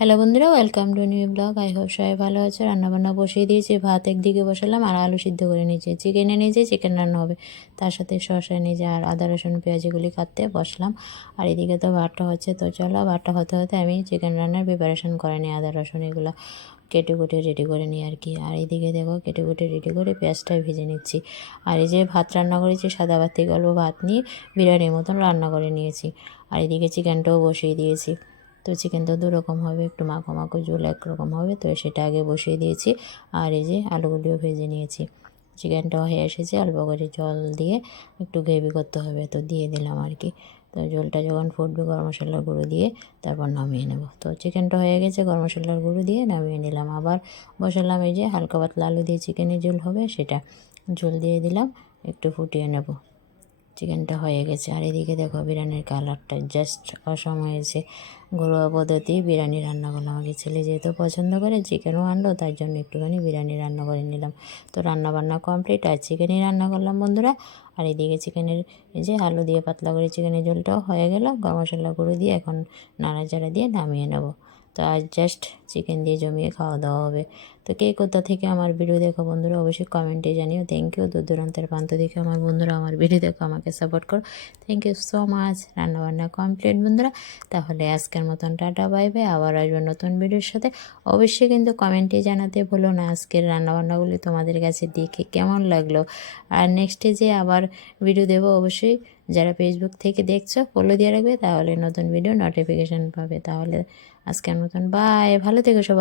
Hello বন্ধুরা welcome to new blog I hope সবাই ভালো আছে। রান্নাবান্না বসিয়ে দিয়েছি। ভাত একদিকে বসালাম আর আলু সিদ্ধ করে নিয়েছি। চিকেন এনেছি চিকেন রান্না হবে। তার সাথে শসা নিজে আর আদা, রসুন পেঁয়াজ এগুলি কাটতে বসলাম। আর এদিকে তো ভাতটা হচ্ছে, তো চলো ভাতটা হতে হতে আমি চিকেন রান্নার প্রিপারেশন করে নিই, আদা, রসুন এগুলো কেটে কুটে রেডি করে নিই আর কি। আর এইদিকে দেখো, কেটে কুটে রেডি করে পেঁয়াজটা ভেজে নিচ্ছি। আর এই যে ভাত রান্না করেছি, সাদা ভাত থেকে অল্প ভাত নিয়ে বিরিয়ানির মতন রান্না করে নিয়েছি। আর এদিকে চিকেনটাও বসিয়ে দিয়েছি। তো চিকেন তো দুরকম হবে, একটু মাখো মাখো ঝোল একরকম হবে, তো সেটা আগে বসিয়ে দিয়েছি। আর এই যে আলুগুলিও ভেজে নিয়েছি। চিকেনটাও হয়ে এসেছে, অল্প করে জল দিয়ে একটু গ্রেভি করতে হবে, তো দিয়ে দিলাম আর কি। তো জলটা যখন ফুটবে গরম মশলার গুঁড়ো দিয়ে, তারপর নামিয়ে নেব। তো চিকেনটা হয়ে গেছে, গরম মশলার গুঁড়ো দিয়ে নামিয়ে নিলাম। আবার বসালাম এই যে হালকা পাতলা আলু দিয়ে চিকেনের ঝোল হবে সেটা। ঝোল দিয়ে দিলাম, একটু ফুটিয়ে নেব। চিকেনটা হয়ে গেছে। আর এদিকে দেখো বিরিয়ানির কালারটা জাস্ট অসম হয়েছে ঘরোয়া পদ্ধতি বিরিয়ানি রান্না করলাম আগে ছেলে যেহেতু পছন্দ করে চিকেনও আনলো তার জন্য একটুখানি বিরিয়ানি রান্না করে নিলাম। তো রান্না বান্না কমপ্লিট আর চিকেনই রান্না করলাম বন্ধুরা। আর এদিকে চিকেনের এই যে আলু দিয়ে পাতলা করে চিকেনের ঝোলটাও হয়ে গেল। গরম মশলা গুঁড়ো দিয়ে এখন নাড়াচাড়া দিয়ে নামিয়ে নেব। তো আজ জাস্ট চিকেন দিয়ে জমিয়ে খাওয়া দাওয়া হবে। তো কে কোথা থেকে আমার ভিডিও দেখো বন্ধুরা, অবশ্যই কমেন্টে জানিও। থ্যাংক ইউ দূর দূরান্তের প্রান্ত থেকে আমার বন্ধুরা আমার ভিডিও দেখো, আমাকে সাপোর্ট করো। থ্যাংক ইউ সো মাচ রান্নাবান্না কমপ্লিট বন্ধুরা। তাহলে আজকের মতন টাটা বাই বাই আবার আসব নতুন ভিডিওর সাথে। অবশ্যই কিন্তু কমেন্টে জানাতে ভুলো না আজকের রান্নাবান্নাগুলি তোমাদের কাছে দেখে কেমন লাগল। আর নেক্সটে যে আবার ভিডিও দেবো, অবশ্যই যারা ফেসবুক থেকে দেখছ ফলো দিয়ে রাখবে, তাহলে নতুন ভিডিও নোটিফিকেশান পাবে। তাহলে আজকের মতন বাই ভালো থেকো সবাই।